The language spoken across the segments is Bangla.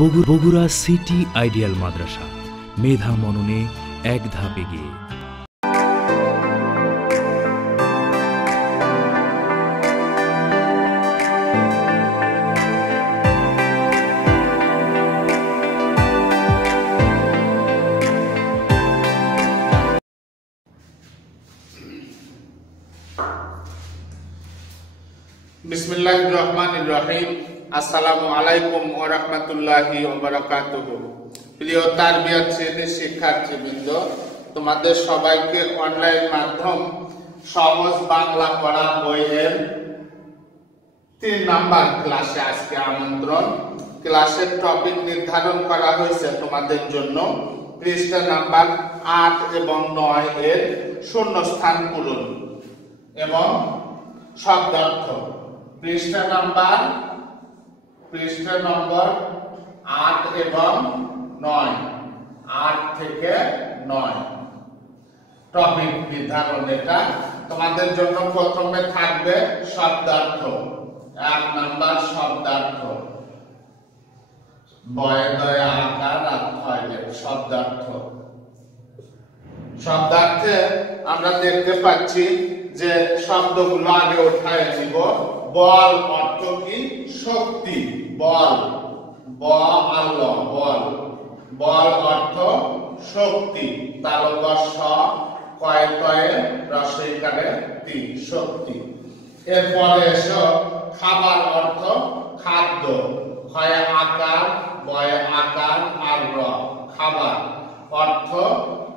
বগুড়া সিটি আইডিয়াল মাদ্রাসা, মেধা মননে এক ধাপ এগিয়ে। বিসমিল্লাহির রহমানির রহিম। আসসালামু আলাইকুম ওয়া রাহমাতুল্লাহি ওয়া বারাকাতুহু। প্রিয় তারবিয়াত শ্রেণীর শিক্ষার্থীবৃন্দ, তোমাদের সবাইকে অনলাইন মাধ্যম সহজ বাংলা পড়া বইয়ের 3 নাম্বার ক্লাসে আজকে আমন্ত্রণ। ক্লাসের টপিক নির্ধারণ করা হয়েছে তোমাদের জন্য পৃষ্ঠা নাম্বার 8 এবং 9 এর শূন্যস্থান পূরণ এবং শব্দার্থ। পৃষ্ঠা নম্বর 8 এবং 9, 8 থেকে 9 টপিক নির্ধারণ। এটা তোমাদের জন্য প্রথমে থাকবে শব্দার্থ। 1 নাম্বার শব্দার্থ, বয় দয় আকার আর ক্ষয়ের শব্দার্থ। শব্দার্থে আমরা দেখতে পাচ্ছি যে শব্দগুলো আগে উঠায় নিব। বল অর্থ কি? শক্তি। বল, বল বল অর্থ শক্তি। তালব্য কয় কয়ে রসইকারে তি, শক্তি। এরপরে এসো খাবার অর্থ খাদ্য। ক্ষয়ে আকার, বয়ে আকার আর র, খাবার অর্থ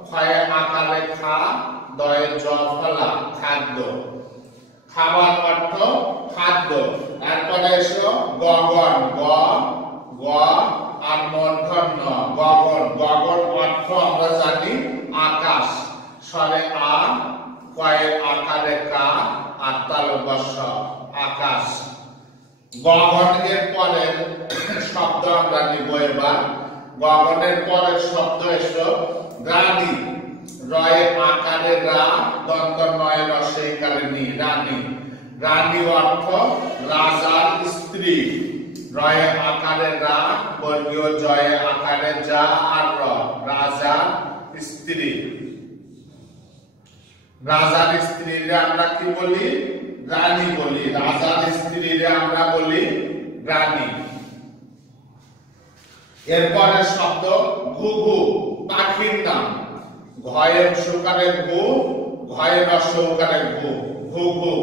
ক্ষয়ে আকারে খা, দয়ে জ ফলা, খাদ্য। খাবার অর্থ খাদ্য। এরপরে এসো গগন, গ আর মূর্ধন্য গগন। গগন অর্থ আমরা জানি আকাশ। স্বরে আ, কয়ে আকারে কা আর তালব্য স, আকাশ। গগন এর পরের শব্দ আমরা নিব এবার। গগনের পরের শব্দ এসো রানী। রয়ে আকারে রা, দন্ত নয় রসইকারে নি, রানী। রানী অর্থ রাজার স্ত্রী। রয়ে আকারে রা, বর্গীয় জয়ে আকারে যা আর র, রাজার স্ত্রী। রাজার স্ত্রীরে আমরা কি বলি? রানী বলি। রাজার স্ত্রীরে আমরা বলি রানী। এরপরে শব্দ ঘুঘু, পাখির নাম। ঘয়ের সুকারে ঘু, ঘয়ের রসৌকারে ঘু, ঘুঘু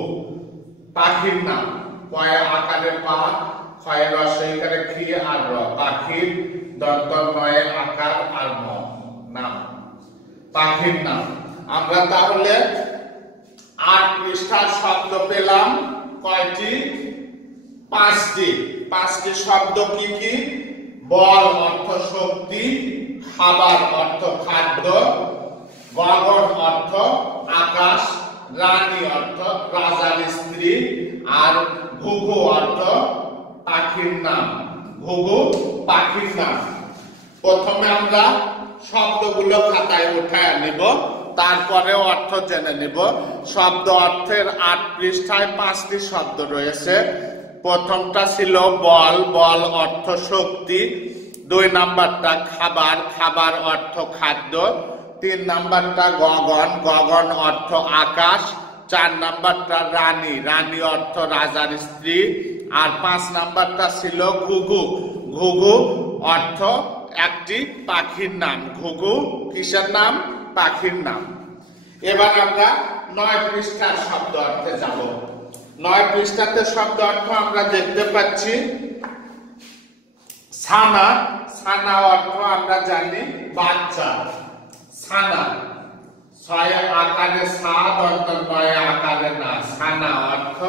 পাখির নাম। কয়ে আকারে পা, ক্ষয়ে রসইকারে খি আর র, পাখির। দন্ত নয়ে আকার আর ম, নাম, পাখির নাম। আমরা তাহলে 8 পৃষ্ঠার শব্দ পেলাম কয়টি? 5টি শব্দ কি কি? বল অর্থ শক্তি, খাবার অর্থ খাদ্য, গগন অর্থ আকাশ, রানী অর্থ রাজার স্ত্রী আর ঘুঘু অর্থ পাখির নাম। ঘুঘু পাখির নাম। প্রথমে আমরা শব্দগুলো খাতায় উঠায় নিব, তারপরে অর্থ জেনে নিব। শব্দ অর্থের 8 পৃষ্ঠায় 5টি শব্দ রয়েছে। প্রথমটা ছিল বল, বল অর্থ শক্তি। 2 নাম্বারটা খাবার, খাবার অর্থ খাদ্য। 3 নাম্বারটা গগন, গগন অর্থ আকাশ। 4 নাম্বারটা রানী, রানী অর্থ রাজার স্ত্রী। আর 5 নাম্বারটা ছিল ঘুঘু, ঘুঘু অর্থ একটি পাখির নাম। ঘুঘু কিসের নাম? পাখির নাম। এবার আমরা 9 পৃষ্ঠার শব্দ অর্থে যাব। 9 পৃষ্ঠাতে শব্দ অর্থ আমরা দেখতে পাচ্ছি ছানা। ছানা অর্থ আমরা জানি বাচ্চা। ছানা, ছয় আকারে সা, দন্ত নয় আকারে না, ছানা অর্থ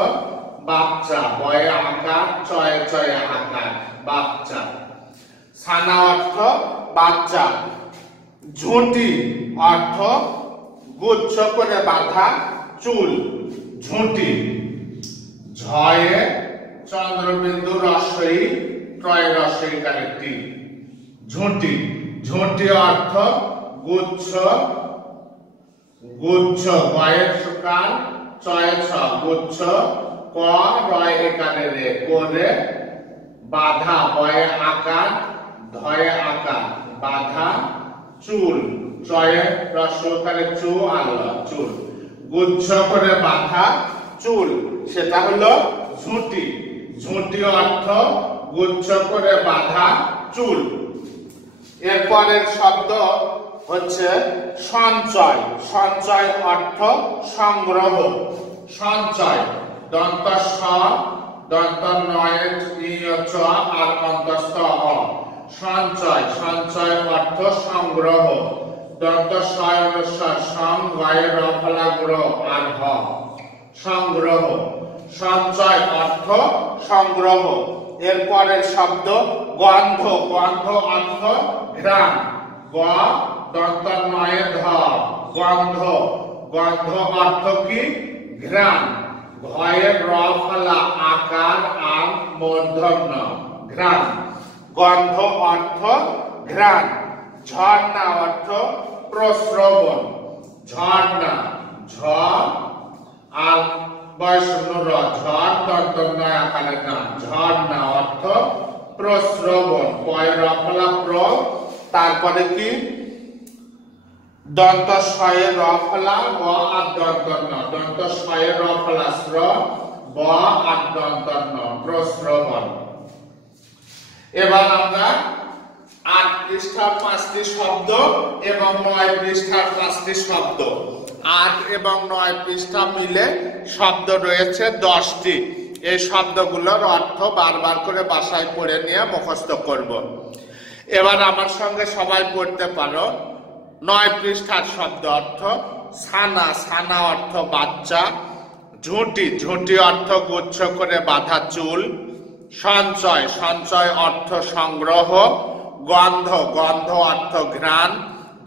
বাচ্চা। বয়ে আকার, চয়ে চয়ে আকার, বাচ্চা। ছানা অর্থ বাচ্চা। ঝুঁটি অর্থ গুচ্ছ করে বাঁধা চুল, ঝুঁটি। ঝয়ে চন্দ্রবিন্দু রসই, টয় রসইকারে টি, ঝুঁটি। ঝুঁটি অর্থ গুচ্ছ, গুচ্ছ। গয়ের সুকার, চয়ে ছ, গুচ্ছ। ক রয় একারে রে, করে বাধা। বয়ে আকার, ধয়ে আকার বাধা চুল, চয়ে রস্বকারে চু আল চুল, গুচ্ছ করে বাঁধা চুল সেটা হলো ঝুঁটি। ঝুঁটি অর্থ গুচ্ছ করে বাঁধা চুল। এরপরের শব্দ হচ্ছে সঞ্চয়। সঞ্চয় অর্থ সংগ্রহ। সঞ্চয় দন্ত স দন্ত নয় চ আর অন্তস্থ অ। সঞ্চয়, সঞ্চয় অর্থ সংগ্রহ। দন্ত সয়নস্বর সং গয়ে রফলা গ্রহ আর হ সংগ্রহ। সঞ্চয় অর্থ সংগ্রহ। এরপরের শব্দ গন্ধ। গন্ধ অর্থ ঘ্রাণ। গ দন্ত নয়ে ধ গন্ধ। গন্ধ অর্থ কি ঘ্রাণ। ভয়ে রফলা আকার আর মূর্ধন্য ঘ্রাণ। গন্ধ অর্থ ঘ্রাণ। ঝর্ণা অর্থ প্রস্রবণ। ঝর্ণা ঝ আর বয়শূন্য র ঝড় দন্ত নয় আকারে না। ঝর্ণা অর্থ প্রস্রবণ। পয় রফলা প্র তারপরে কি দন্ত শয়ে রফলা ব আর দন্ত ন। দন্ত শয়ে রফলা স্র ব আর দন্ত ন প্রস্রবণ। এবার আমরা ৮ পৃষ্ঠার ৫টি শব্দ এবং ৯ পৃষ্ঠার ৫টি শব্দ, ৮ এবং ৯ পৃষ্ঠা মিলে শব্দ রয়েছে ১০টি। এই শব্দগুলোর অর্থ বারবার করে বাসায় পড়ে নিয়ে মুখস্থ করব। এবার আমার সঙ্গে সবাই পড়তে পারো। ৯ পৃষ্ঠার শব্দ অর্থ ছানা। ছানা অর্থ বাচ্চা। ঝুঁটি। ঝুঁটি অর্থ গুচ্ছ করে বাঁধা চুল। সঞ্চয়। সঞ্চয় অর্থ সংগ্রহ। গন্ধ। গন্ধ অর্থ ঘ্রাণ।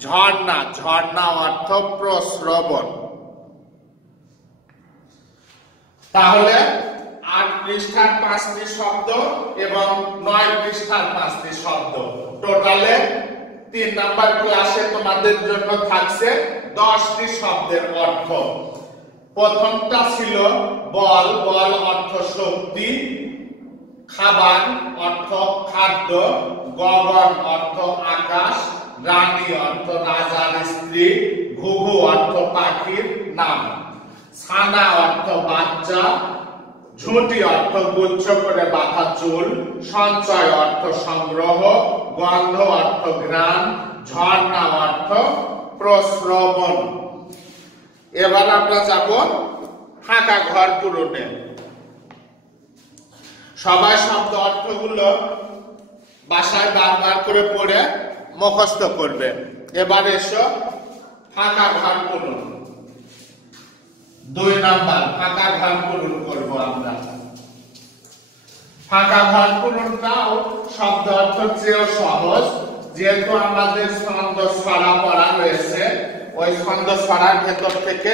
ঝর্ণা। ঝর্ণা অর্থ প্রস্রবণ। তাহলে ৮ পৃষ্ঠার ৫টি শব্দ এবং ৯ পৃষ্ঠার ৫টি শব্দ, টোটালে ৩ নাম্বার ক্লাসে তোমাদের জন্য থাকছে ১০টি শব্দের অর্থ। প্রথমটা ছিল বল। বল অর্থ শক্তি। খাবার অর্থ খাদ্য। গগন অর্থ আকাশ। রানী অর্থ রাজার স্ত্রী। ঘুঘু অর্থ পাখির নাম। ছানা অর্থ বাচ্চা। ঝুঁটি অর্থ গুচ্ছ করে বাঁধা চুল। সঞ্চয় অর্থ সংগ্রহ। গন্ধ অর্থ ঘ্রাণ। ঝর্ণা অর্থ প্রস্রবণ। এবার আমরা যাব ফাঁকা ঘর পূরণে। সবাই শব্দ অর্থগুলো বাসায় বারবার করে পড়ে মুখস্থ করবে। এবার এসো ফাঁকা ঘর পূরণ। ২ নাম্বার ফাঁকা ঘর পূরণ করব আমরা। ফাঁকা ঘর পূরণটাও শব্দ অর্থ চেয়েও সহজ, যেহেতু আমাদের ছন্দ ছড়া পড়া রয়েছে। ওই ছন্দ ছড়ার ভেতর থেকে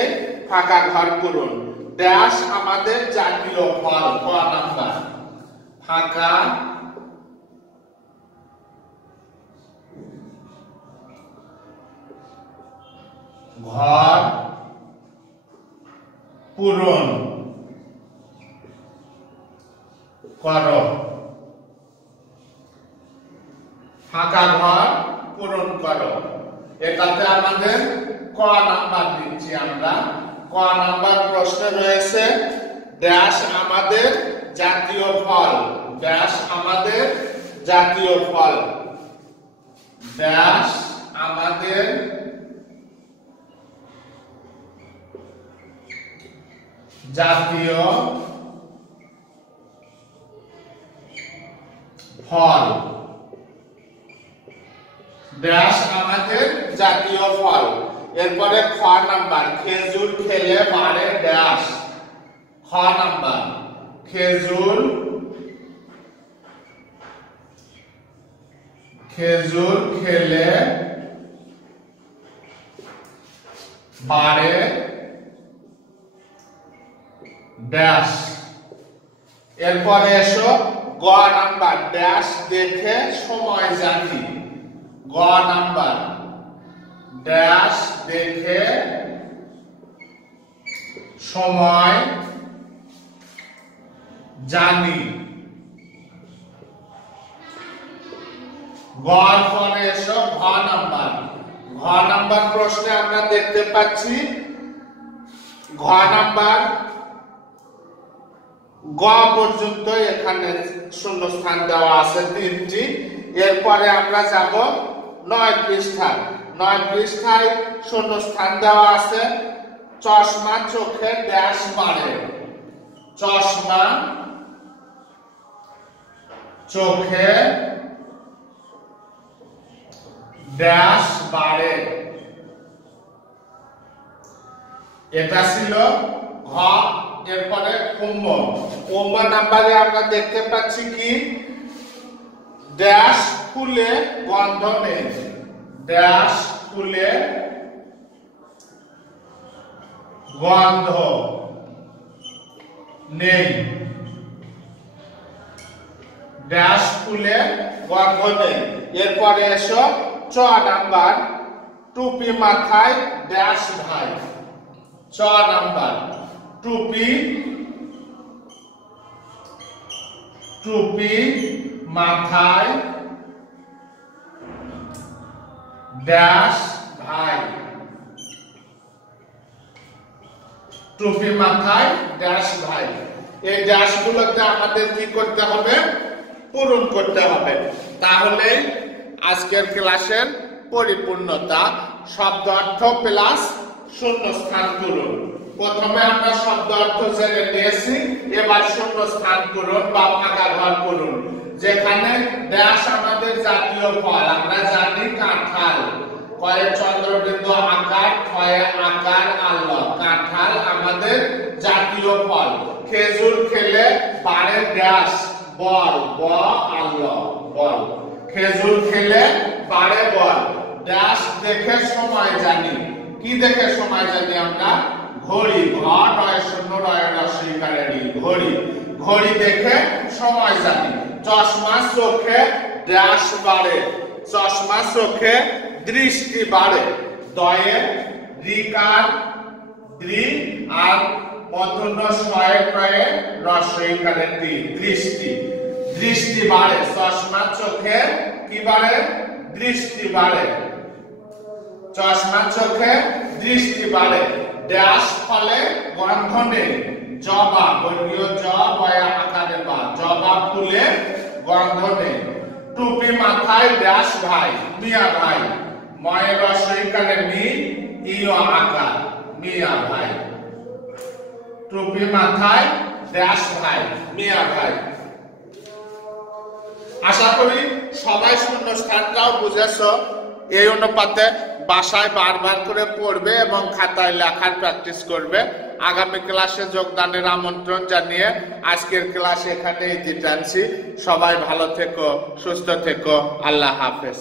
ফাঁকা ঘর পূরণ। ড্যাশ আমাদের জাতীয় ফল। ক নাম্বার ফাঁকা ঘর পূরণ করো। ফাঁকা ঘর পূরণ করো। এটাতে আমাদের ক নাম্বার দিচ্ছি আমরা। ক নাম্বার প্রশ্ন রয়েছে ড্যাশ আমাদের জাতীয় ফল। ড্যাশ আমাদের জাতীয় ফল। ড্যাশ আমাদের জাতীয় ফল। ড্যাশ আমাদের জাতীয় ফল। এরপরে খ নাম্বার খেজুর খেলে বাড়ে ড্যাশ। খ নাম্বার খেজুর খেলে বাড়ে ড্যাশ। এরপরে এসো গ নাম্বার ড্যাশ দেখে সময় জানি। গ নাম্বার ড্যাশ দেখে সময় জানি। গড় পরে এসো ঘ নাম্বার। ঘ নাম্বার প্রশ্নে আমরা দেখতে পাচ্ছি ঘ নাম্বার গ পর্যন্ত এখানে শূন্যস্থান দেওয়া আছে 3টি। এরপরে আমরা যাব 9 পৃষ্ঠায়। 9 পৃষ্ঠায় শূন্যস্থান দেওয়া আছে চশমা চোখে ড্যাশ বাড়ে। চশমা চোখে ড্যাশ বাড়ে, এটা ছিল ঘ। এরপরে কুম্ভ। কুম্ভ নাম্বারে আমরা দেখতে পাচ্ছি কি ড্যাশ ফুলে গন্ধ নেই। ড্যাশ ফুলে গন্ধ নেই। ড্যাশ ফুলে গন্ধ নেই। এরপরে এসো চ নাম্বার টুপি মাথায় ড্যাশ ভাই। চ নাম্বার টুপি মাথায় ড্যাশ ভাই। টুপি মাথায় ড্যাশ ভাই। এই ড্যাশ গুলোতে আমাদের কি করতে হবে? পূরণ করতে হবে। তাহলে আজকের ক্লাসের পরিপূর্ণতা শব্দ অর্থ প্লাস শূন্যস্থান পূরণ। প্রথমে আমরা শব্দ অর্থ জেনে নিয়েছি, এবার শূন্যস্থান পূরণ বা ফাঁকা ঘর পূরণ। যেখানে ড্যাশ আমাদের জাতীয় ফল, আমরা জানি কাঁঠাল। কয়ে চন্দ্রবিন্দু আকার, ক্ষয়ে আকার আল্ল। কাঁঠাল আমাদের জাতীয় ফল। খেজুর খেলে বাড়ে ড্যাশ বল, ব আল্ল বল। খেজুর খেলে বাড়ে বল। ড্যাশ দেখে সময় জানি। কি দেখে সময় জানি আমরা? ঘড়ি। ঘ নয় শূন্য নয় রসইকারেণী ঘড়ি। ঘড়ি দেখে সময় জানি। চশমা চোখে ড্যাশ বাড়ে। চশমা চোখে দৃষ্টি বাড়ে। দয়ে রিকার দ্রি আর মধ্যন্য শয়ে প্রয়ে রসইকারেণী দৃষ্টি। দৃষ্টি বাড়ে। চশমা চোখে কি বাড়ে? দৃষ্টি বাড়ে। চশমা চোখে দৃষ্টি বাড়ে। ড্যাশ ফলে গন্ধ নেই। জবা বর্গীয় জ বয়া আকারে বা। জবা ফুলে গন্ধ নেই। টুপি মাথায় ড্যাশ ভাই, মিয়া ভাই। ময়ের রসইকারে মি ইয় আকার, মিয়া ভাই। টুপি মাথায় ড্যাশ ভাই, মিয়া ভাই। আশা করি সবাই শূন্যস্থানটাও বুঝেছো। এই অনুপাতে বাসায় বারবার করে পড়বে এবং খাতায় লেখার প্র্যাকটিস করবে। আগামী ক্লাসে যোগদানের আমন্ত্রণ জানিয়ে আজকের ক্লাস এখানেই দিতে আনছি। সবাই ভালো থেকো, সুস্থ থেকো। আল্লাহ হাফেজ।